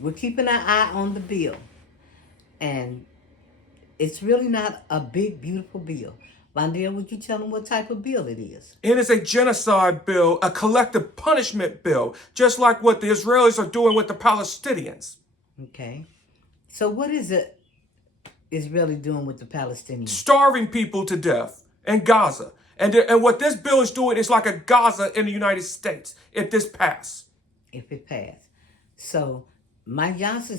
we're keeping our eye on the bill, and it's really not a big, beautiful bill. Vandale, would you tell them what type of bill it is? It is a genocide bill, a collective punishment bill, just like what the Israelis are doing with the Palestinians. Okay. So what is it Israeli doing with the Palestinians? Starving people to death in Gaza. And what this bill is doing is like a Gaza in the United States, if this passes. If it passed. So Mike Johnson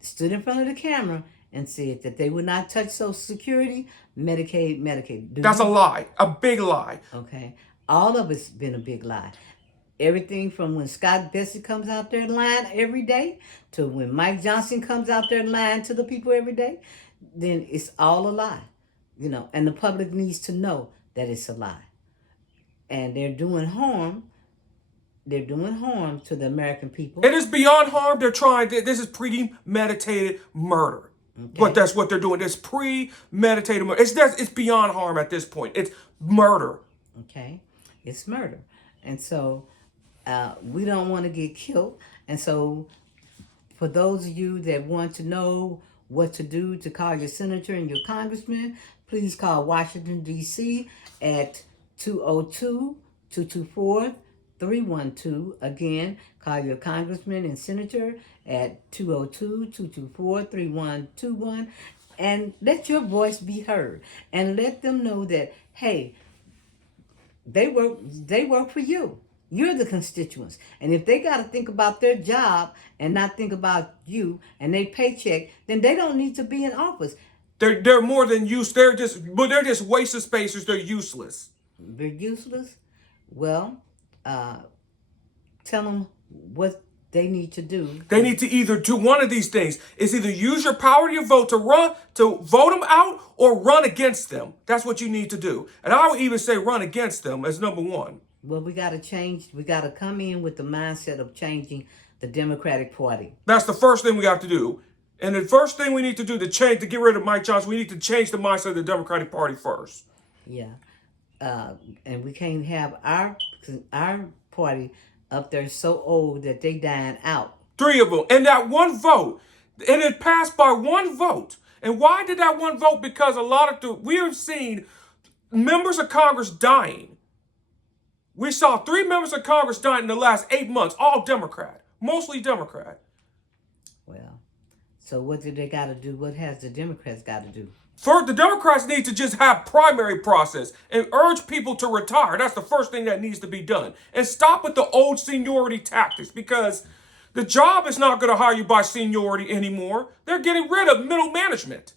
stood in front of the camera and said that they would not touch Social Security, Medicaid. That's a lie, a big lie. Okay. All of it's been a big lie. Everything from when Scott Bessie comes out there lying every day to when Mike Johnson comes out there lying to the people every day, then it's all a lie. And the public needs to know that it's a lie. And they're doing harm. They're doing harm to the American people. It is beyond harm. This is premeditated murder. Okay. But that's what they're doing. It's premeditated murder. It's beyond harm at this point. It's murder. Okay. It's murder. And so we don't want to get killed. And so for those of you that want to know what to do to call your senator and your congressman, please call Washington, D.C. at 202-224-312. Again, call your congressman and senator at 202-224-3121. And let your voice be heard. And let them know that, hey, they work for you. You're the constituents. And if they got to think about their job and not think about you and their paycheck, then they don't need to be in office. They're more than use. They're just waste of spacers. They're useless. They're useless? Well, tell them what they need to do. They need to either do one of these things. It's either use your power to your vote to vote them out or run against them. That's what you need to do. And I would even say run against them as number one. Well, we got to change. We got to come in with the mindset of changing the Democratic Party. That's the first thing we have to do. And the first thing we need to do to get rid of Mike Johnson, we need to change the mindset of the Democratic Party first. Yeah. And we can't have our party up there so old that they dying out. 3 of them. And that one vote. And it passed by one vote. And why did that one vote? Because we have seen members of Congress dying. We saw 3 members of Congress dying in the last 8 months, all Democrat, mostly Democrat. Well, so what do they got to do? What has the Democrats got to do? First, the Democrats need to just have primary process and urge people to retire. That's the first thing that needs to be done. And stop with the old seniority tactics, because the job is not going to hire you by seniority anymore. They're getting rid of middle management.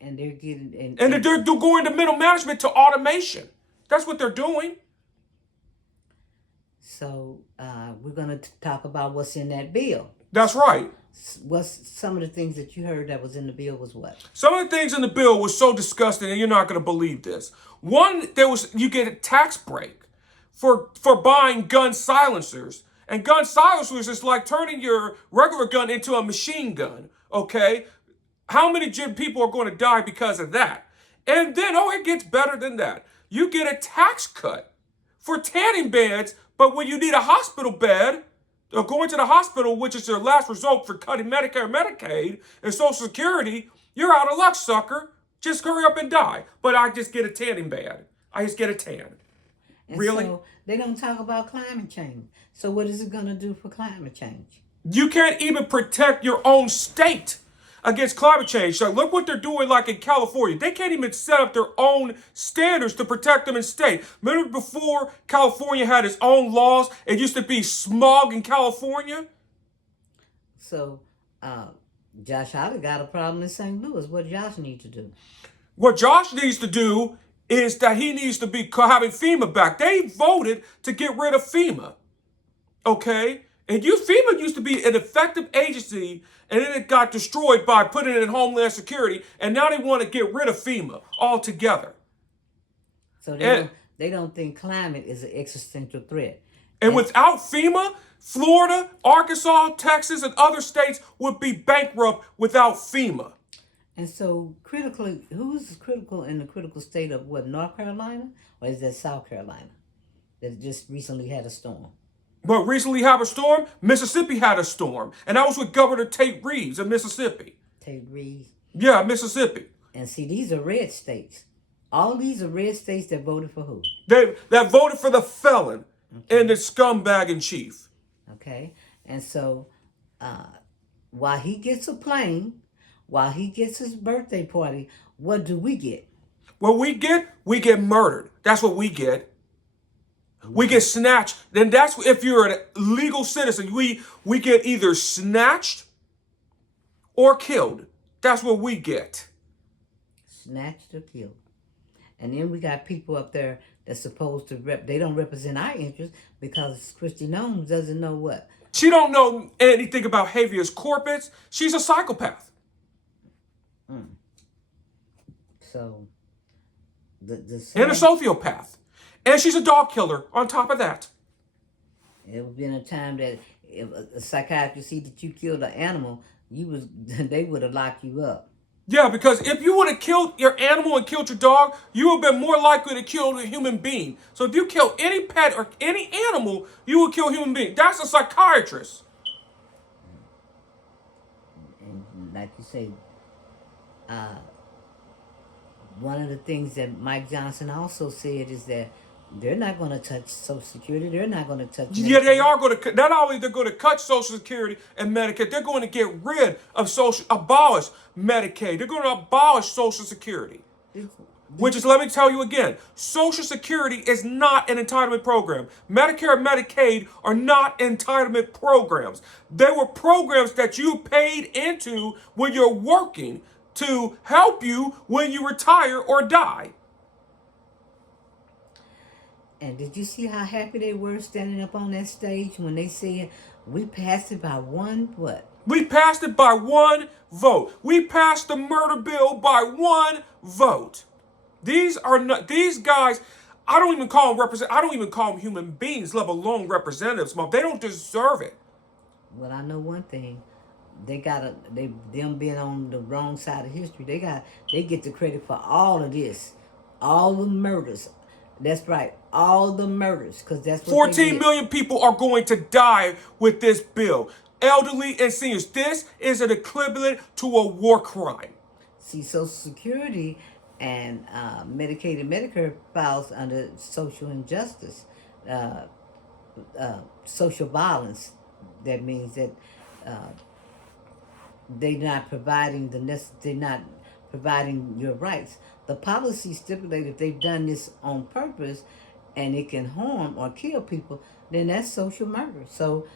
And they're getting... And they're going to middle management to automation. That's what they're doing. So we're going to talk about what's in that bill. That's right. What's some of the things that you heard that was in the bill was what? Some of the things in the bill was so disgusting, and you're not going to believe this. One, you get a tax break for buying gun silencers. And gun silencers is like turning your regular gun into a machine gun, okay? How many people are going to die because of that? And then, it gets better than that. You get a tax cut for tanning beds, but when you need a hospital bed, or going to the hospital, which is your last resort for cutting Medicare, Medicaid, and Social Security, you're out of luck, sucker. Just hurry up and die. But I just get a tanning bed. I just get a tan. And really? So they don't talk about climate change. So what is it going to do for climate change? You can't even protect your own state against climate change. So look what they're doing like in California. They can't even set up their own standards to protect them in state. Remember before California had its own laws, it used to be smog in California? So Josh Hawley got a problem in St. Louis. What Josh need to do? What Josh needs to do is that he needs to be having FEMA back. They voted to get rid of FEMA. Okay? And FEMA used to be an effective agency, and then it got destroyed by putting it in Homeland Security, and now they want to get rid of FEMA altogether. So they don't think climate is an existential threat. And without FEMA, Florida, Arkansas, Texas, and other states would be bankrupt without FEMA. And so who's critical in the critical state of what, North Carolina? Or is that South Carolina that just recently had a storm? But recently had a storm. Mississippi had a storm, and that was with Governor Tate Reeves of Mississippi. Tate Reeves. Yeah, Mississippi. And see, these are red states. All these are red states that voted for who? That voted for the felon Okay. and the scumbag in chief. Okay. And so, while he gets a plane, while he gets his birthday party, what do we get? What we get murdered. That's what we get. We get snatched. Then that's if you're a legal citizen. We get either snatched or killed. That's what we get. Snatched or killed. And then we got people up there that's supposed to they don't represent our interests because Christy Nomes doesn't know what. She don't know anything about habeas corpus. She's a psychopath. So, And a sociopath. And she's a dog killer on top of that. it was been a time that if a psychiatrist see that you killed an animal, they would have locked you up. Yeah, because if you would have killed your animal and killed your dog, you would have been more likely to kill a human being. So if you kill any pet or any animal, you would kill a human being. That's a psychiatrist. And like you say, one of the things that Mike Johnson also said is that they're not going to touch Social Security. They're not going to touch Medicaid. Yeah, they are going to. Not only they're going to cut Social Security and Medicaid, they're going to get rid of abolish Medicaid. They're going to abolish Social Security. Which is, let me tell you again, Social Security is not an entitlement program. Medicare and Medicaid are not entitlement programs. They were programs that you paid into when you're working to help you when you retire or die. And did you see how happy they were standing up on that stage when they said, we passed it by one what? We passed it by one vote. We passed the murder bill by one vote. These guys, I don't even call them human beings, let alone representatives, Mom. They don't deserve it. Well, I know one thing. Them being on the wrong side of history, they get the credit for all of this. All the murders. That's right, all the murders, because that's what 14 million people are going to die with this bill. Elderly and seniors. This is an equivalent to a war crime. See, Social Security and Medicaid and Medicare files under social injustice, social violence. That means that they're not providing they're not providing your rights. The policy stipulates if they've done this on purpose and it can harm or kill people, then that's social murder. So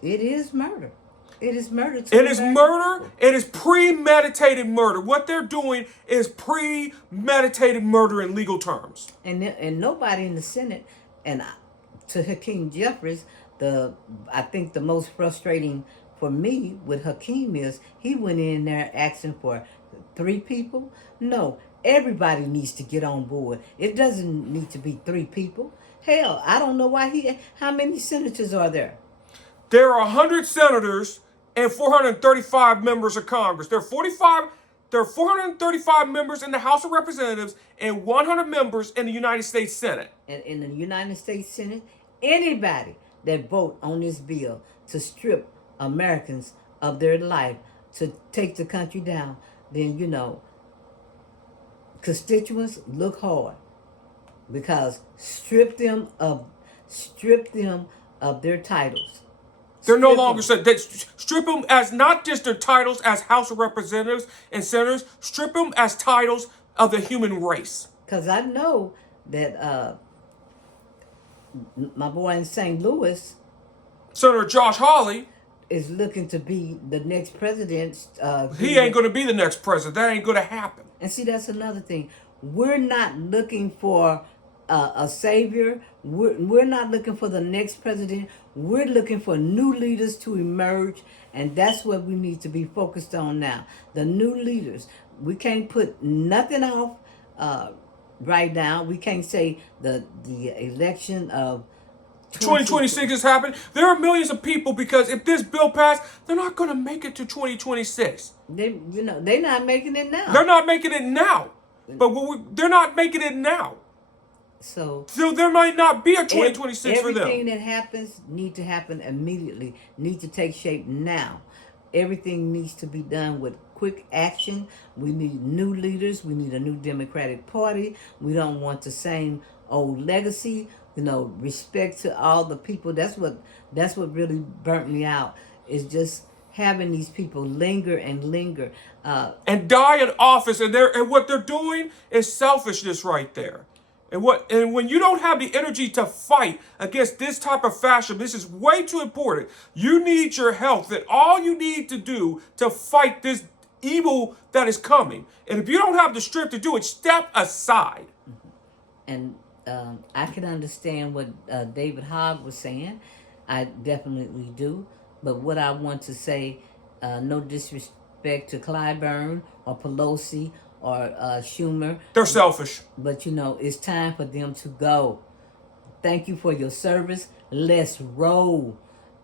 it is murder. It is murder. It is murder. It is premeditated murder. What they're doing is premeditated murder in legal terms. And nobody in the Senate, and to Hakeem Jeffries, I think the most frustrating for me with Hakeem is he went in there asking for 3 people. No, everybody needs to get on board. It doesn't need to be 3 people. Hell, I don't know how many senators are there? There are 100 senators and 435 members of Congress. There are 435 members in the House of Representatives and 100 members in the United States Senate. And in the United States Senate, anybody that vote on this bill to strip Americans of their life, to take the country down, then, constituents look hard, because strip them of their titles. They're no longer said that. Strip them as not just their titles as House of Representatives and Senators. Strip them as titles of the human race. Because I know that my boy in St. Louis, Senator Josh Hawley, is looking to be the next president. He ain't going to be the next president. That ain't going to happen. And see, that's another thing. We're not looking for a savior. We're not looking for the next president. We're looking for new leaders to emerge, and that's what we need to be focused on now. The new leaders. We can't put nothing off right now. We can't say the election of 2026 is happening. There are millions of people, because if this bill passed, they're not going to make it to 2026. They're not making it now. They're not making it now. But they're not making it now. So So there might not be a 2026 for them. everything that happens need to happen immediately, need to take shape now. Everything needs to be done with quick action. We need new leaders. We need a new Democratic Party. We don't want the same old legacy. Respect to all the people. That's what really burnt me out. Is just having these people linger and linger. And die in office, and what they're doing is selfishness right there. And when you don't have the energy to fight against this type of fascism, this is way too important. You need your health. That all you need to do to fight this evil that is coming. And if you don't have the strength to do it, step aside. And I can understand what David Hogg was saying. I definitely do. But what I want to say, no disrespect to Clyburn or Pelosi or Schumer, They're selfish. but it's time for them to go. Thank you for your service. Let's roll.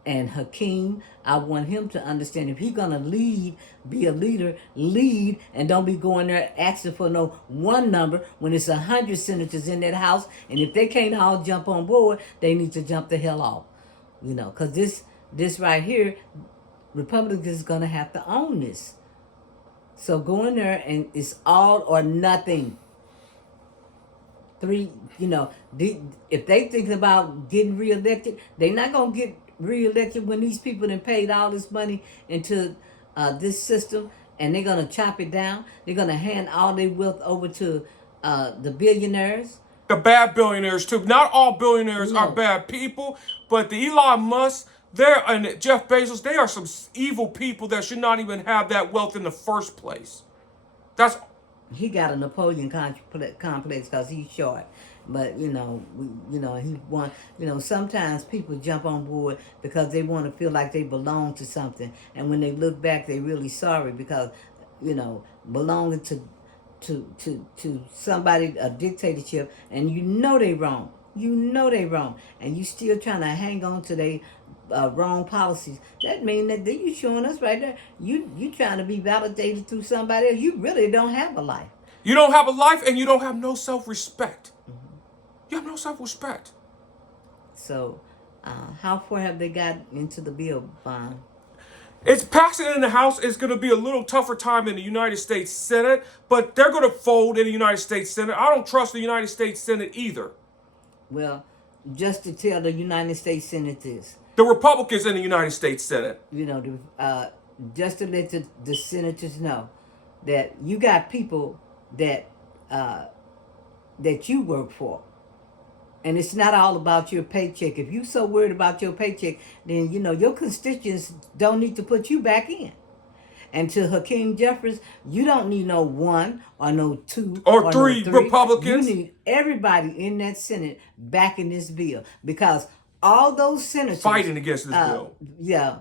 And Hakeem, I want him to understand if he's gonna lead, be a leader, lead, and don't be going there asking for no one number when it's 100 senators in that house. And if they can't all jump on board, they need to jump the hell off. Because this right here, Republicans is gonna have to own this. So go in there and it's all or nothing. If they think about getting reelected, they're not gonna get reelected when these people done paid all this money into this system, and they're gonna chop it down. They're gonna hand all their wealth over to the billionaires. The bad billionaires too. Not all billionaires are No. bad people, but the Elon Musk, and Jeff Bezos, they are some evil people that should not even have that wealth in the first place. That's He got a Napoleon complex because he's short. But he want. Sometimes people jump on board because they want to feel like they belong to something, and when they look back, they really sorry because belonging to somebody, a dictatorship, and they wrong. They wrong, and you still trying to hang on to their wrong policies. That means that you showing us right there. You trying to be validated through somebody else. You really don't have a life. you don't have a life and you don't have no self-respect. You have no self-respect. So, how far have they got into the bill, Bond? It's passing in the House. It's going to be a little tougher time in the United States Senate, but they're going to fold in the United States Senate. I don't trust the United States Senate either. Well, just to tell the United States Senate this, The Republicans in the United States Senate. just to let the senators know that you got people that that you work for. And it's not all about your paycheck. If you're so worried about your paycheck, then your constituents don't need to put you back in. And to Hakeem Jeffries, you don't need no one or no two Or no three Republicans. You need everybody in that Senate backing this bill because all those senators Fighting against this bill. Yeah.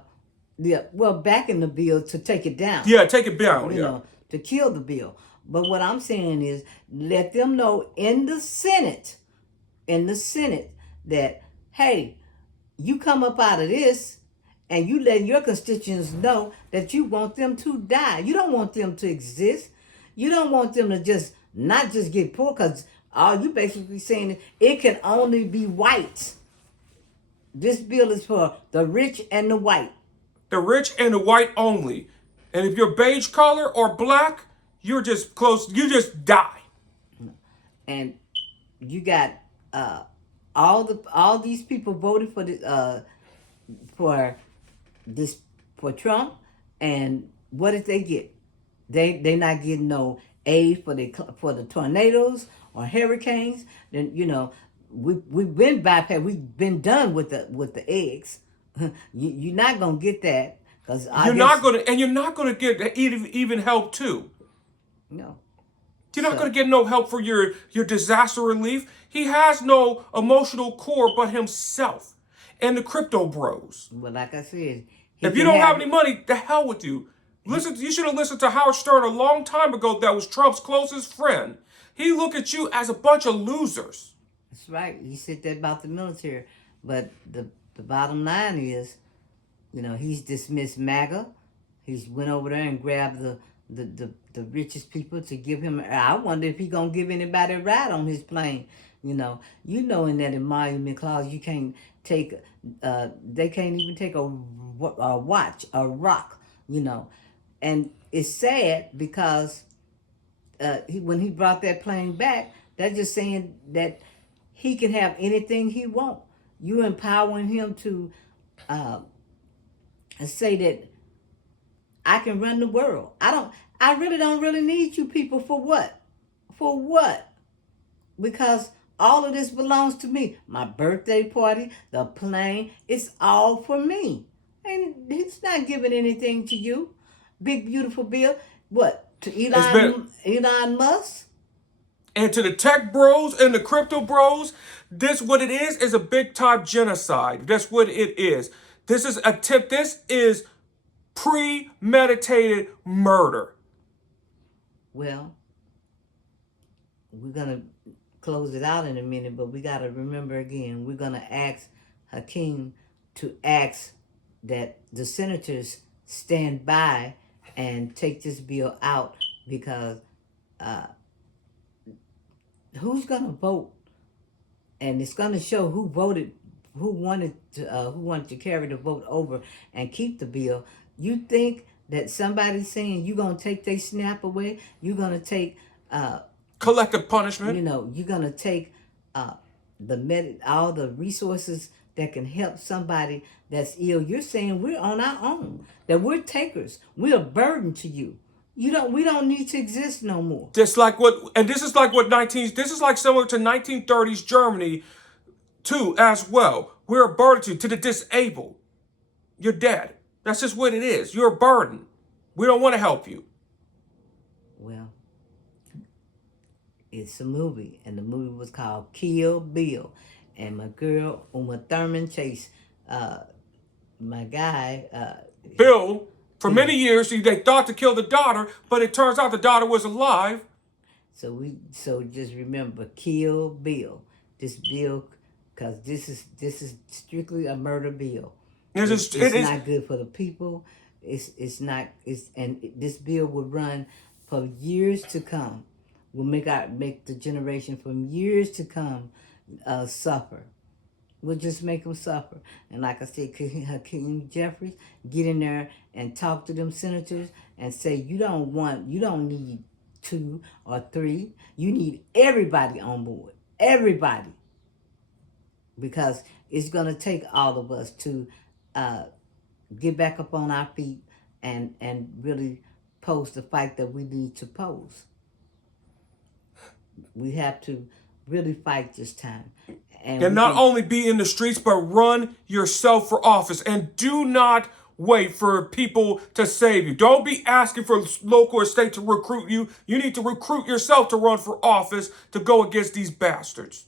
Well, backing the bill to take it down. Yeah, take it down. To kill the bill. But what I'm saying is, let them know in the Senate, that hey, you come up out of this and you let your constituents know that you want them to die. You don't want them to exist. You don't want them to not just get poor, because all you basically saying is it can only be whites. This bill is for the rich and the white. The rich and the white only. And if you're beige color or black, you're just close. You just die. And you got all these people voted for Trump, and what did they get? They not getting no aid for the tornadoes or hurricanes. Then we've been bypassed. We've been done with the eggs. You're not gonna get that because you're not gonna get even help too. No. You're not going to get no help for your disaster relief. He has no emotional core but himself and the crypto bros. Well, like I said, if you don't have any money, the hell with you. You should have listened to Howard Stern a long time ago. That was Trump's closest friend. He looked at you as a bunch of losers. That's right. He said that about the military, but the bottom line is, he's dismissed MAGA. He's went over there and grabbed the richest people to give him. I wonder if he's gonna give anybody a ride on his plane. In that emolument clause, you can't take, they can't even take a watch, a rock, and it's sad because when he brought that plane back, that's just saying that he can have anything he wants. You empowering him to uh, say that I can run the world. I really don't really need you people for what? For what? Because all of this belongs to me. My birthday party, the plane, it's all for me. And he's not giving anything to you. Big beautiful Bill. What? To It's been Elon Musk? and to the tech bros and the crypto bros, this what it is a big time genocide. That's what it is. This is premeditated murder. Well, we're gonna close it out in a minute, but we gotta remember again, we're gonna ask Hakeem to ask that the senators stand by and take this bill out because uh, who's gonna vote, and it's gonna show who voted, who wanted to carry the vote over and keep the bill. You think that somebody's saying you're gonna take their snap away? You're gonna take Collective punishment. you're gonna take uh, all the resources that can help somebody that's ill. You're saying we're on our own, that we're takers, we're a burden to you. We don't need to exist no more. Just like this is like similar to 1930s Germany too as well. We're a burden to the disabled. You're dead. That's just what it is. You're a burden. We don't want to help you. Well, it's a movie, and the movie was called Kill Bill, and my girl Uma Thurman Chase, my guy, Bill, for he, many years, they thought to kill the daughter, but it turns out the daughter was alive. so just remember, Kill Bill. This bill, because this is strictly a murder bill. It's not good for the people. It's not. This bill will run for years to come. Will make the generation from years to come suffer. We'll just make them suffer. And like I said, Hakeem Jeffries, get in there and talk to them senators and say you don't need 2 or 3. You need everybody on board. Everybody. Because it's going to take all of us to get back up on our feet and really pose the fight that we need to pose. We have to really fight this time. And not only be in the streets, but run yourself for office. And do not wait for people to save you. Don't be asking for local or state to recruit you. You need to recruit yourself to run for office to go against these bastards.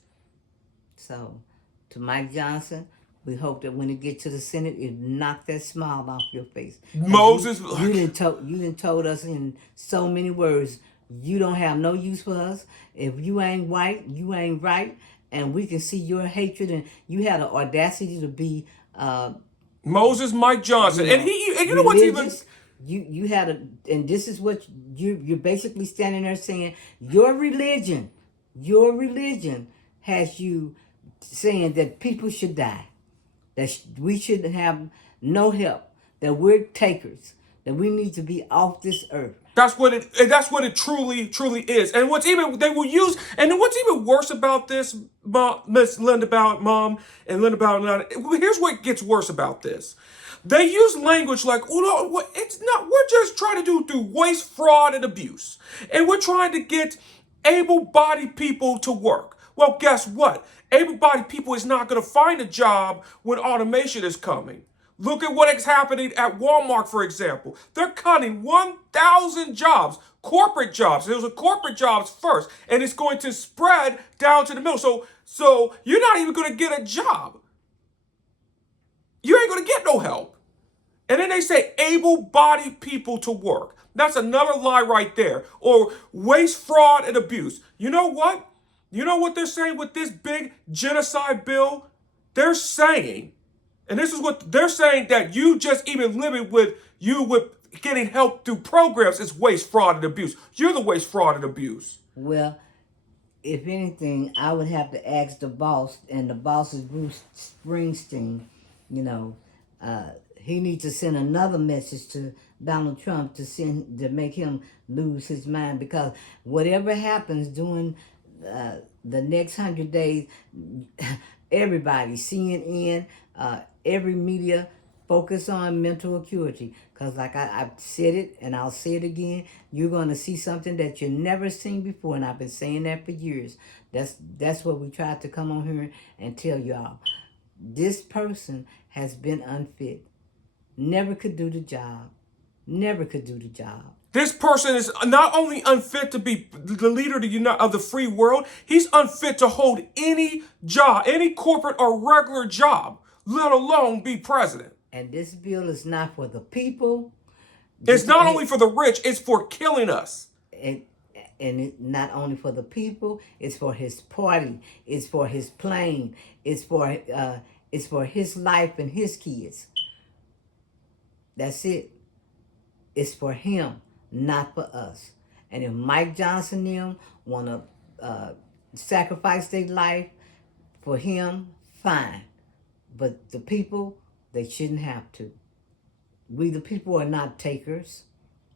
So, to Mike Johnson, we hope that when it gets to the Senate, it knock that smile off your face. Moses, you didn't told us in so many words, you don't have no use for us. If you ain't white, you ain't right, and we can see your hatred, and you had the audacity to be Moses Mike Johnson, and you know what's even you had and this is what you're basically standing there saying your religion has you saying that people should die, that we should have no help, that we're takers, that we need to be off this earth. That's what it truly is. And what's even worse about this, Miss Linda Mom and Linda Bowden, here's what gets worse about this. They use language like, oh no, it's not. We're just trying to do through waste, fraud, and abuse, and we're trying to get able-bodied people to work. Well, guess what? Able-bodied people is not going to find a job when automation is coming. Look at what is happening at Walmart, for example. They're cutting 1,000 jobs, corporate jobs. Those are corporate jobs first, and it's going to spread down to the middle. So you're not even going to get a job. You ain't going to get no help. And then they say able-bodied people to work. That's another lie right there. Or waste, fraud, and abuse. You know what? You know what they're saying with this big genocide bill? They're saying, and this is what they're saying, that you just even living with getting help through programs is waste, fraud, and abuse. You're the waste, fraud, and abuse. Well, if anything, I would have to ask the boss, and the boss is Bruce Springsteen. You know, he needs to send another message to Donald Trump to make him lose his mind, because whatever happens during the next 100 days, everybody, CNN, every media, focus on mental acuity. Because like I've said it and I'll say it again, you're going to see something that you've never seen before. And I've been saying that for years. That's what we tried to come on here and tell y'all. This person has been unfit. Never could do the job. Never could do the job. This person is not only unfit to be the leader of the free world, he's unfit to hold any job, any corporate or regular job, let alone be president. And this bill is not for the people. It's not only for the rich, it's for killing us. And it's not only for the people, it's for his party, it's for his plane, it's for his life and his kids. That's it. It's for him, not for us. And if Mike Johnson and them want to sacrifice their life for him, fine. But the people, they shouldn't have to. We, the people, are not takers.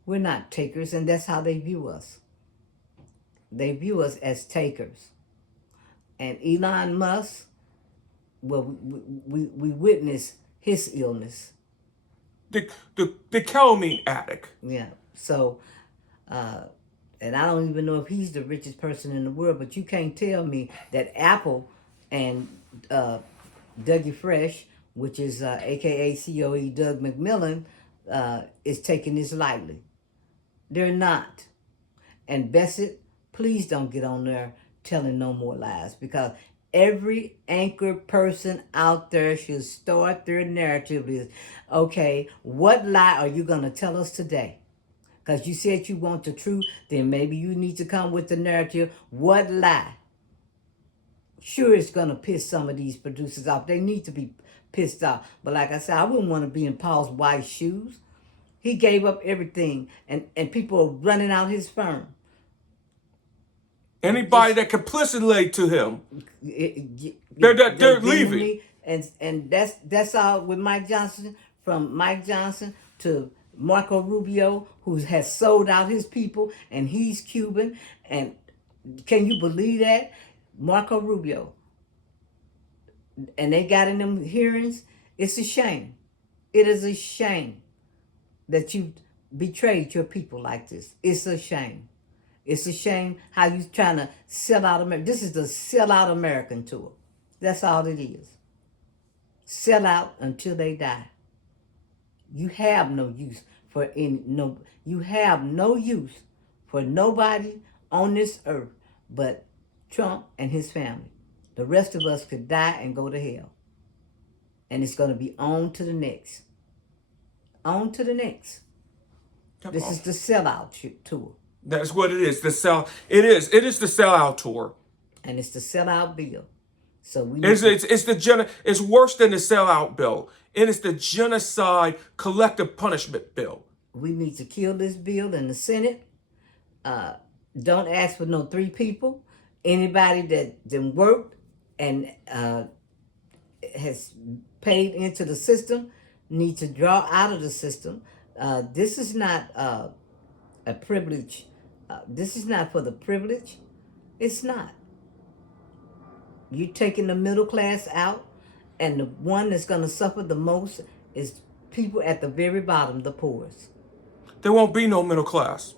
We're not takers, and that's how they view us. They view us as takers. And Elon Musk, well, we witness his illness. The ketamine addict. Yeah. So, and I don't even know if he's the richest person in the world, but you can't tell me that Apple and Dougie Fresh, which is AKA COE Doug McMillan, is taking this lightly. They're not. And Bassett, please don't get on there telling no more lies, because every anchor person out there should start their narrative is, okay, what lie are you going to tell us today? Because you said you want the truth, then maybe you need to come with the narrative. What lie? Sure, it's going to piss some of these producers off. They need to be pissed off. But like I said, I wouldn't want to be in Paul's wife's shoes. He gave up everything, and people are running out his firm. Anybody that complicitly to him, they're leaving. And that's all with Mike Johnson. From Mike Johnson to Marco Rubio, who has sold out his people, and he's Cuban. And can you believe that? Marco Rubio. And they got in them hearings. It's a shame. It is a shame that you betrayed your people like this. It's a shame. It's a shame how you trying to sell out America. This is the sell out American tour. That's all it is. Sell out until they die. You have no use for you have no use for nobody on this earth but Trump and his family. The rest of us could die and go to hell. And it's going to be on to the next. On to the next. This is the sellout tour. That's what it is. It is the sellout tour. And it's the sellout bill. So it's worse than the sellout bill. It is the genocide collective punishment bill. We need to kill this bill in the Senate. Don't ask for no 3 people. Anybody that worked and has paid into the system needs to draw out of the system. This is not a privilege. This is not for the privilege. It's not. You're taking the middle class out, and the one that's going to suffer the most is people at the very bottom, the poorest. There won't be no middle class.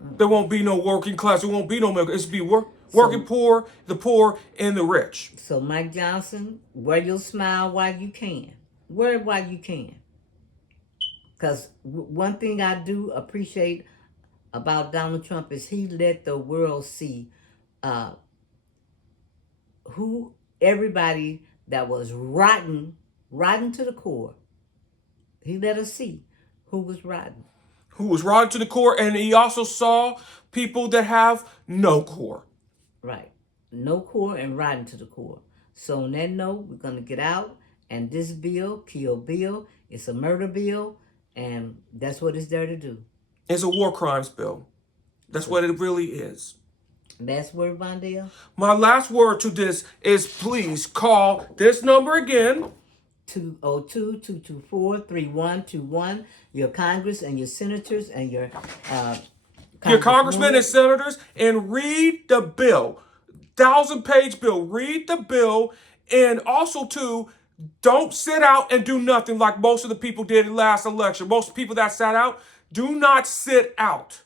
There won't be no working class. There won't be no middle. It's be working poor, the poor, and the rich. So Mike Johnson, wear your smile while you can. Wear it while you can. Because one thing I do appreciate about Donald Trump is he let the world see who everybody that was rotten to the core. He let us see who was rotten. Who was rotten to the core, and he also saw people that have no core. Right. No core and rotten to the core. So on that note, we're going to get out, and this bill, Kill Bill, it's a murder bill, and that's what it's there to do. It's a war crimes bill. That's what it really is. Last word, Vondale? My last word to this is please call this number again. 202-224-3121. Your Congress and your senators and your Your congressmen and congresswomen. senators, and read the bill. 1,000-page bill. Read the bill. And also, too, don't sit out and do nothing like most of the people did in last election. Most people that sat out, do not sit out.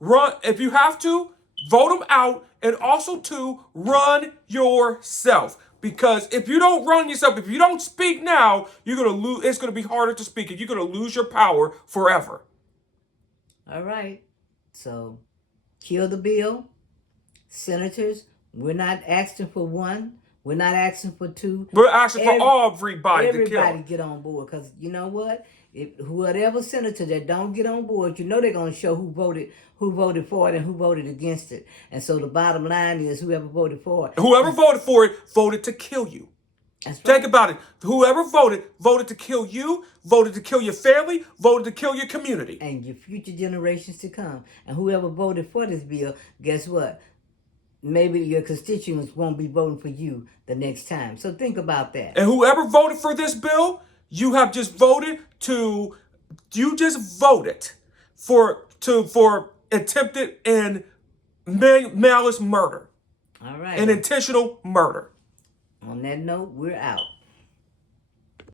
Run if you have to, vote them out, and also to run yourself. Because if you don't run yourself, if you don't speak now, you're gonna lose. It's gonna be harder to speak, and you're gonna lose your power forever. All right. So, kill the bill. Senators, we're not asking for one. We're not asking for two. We're asking for everybody to kill. Everybody get on board, because you know what? If whatever senator that don't get on board, you know they're gonna show who voted for it and who voted against it. And so the bottom line is whoever voted for it. Whoever voted for it voted to kill you. That's right. Think about it. Whoever voted to kill you, voted to kill your family, voted to kill your community. And your future generations to come. And whoever voted for this bill, guess what? Maybe your constituents won't be voting for you the next time. So think about that. And whoever voted for this bill, you just voted for attempted and malice murder. All right. And intentional murder. On that note, we're out.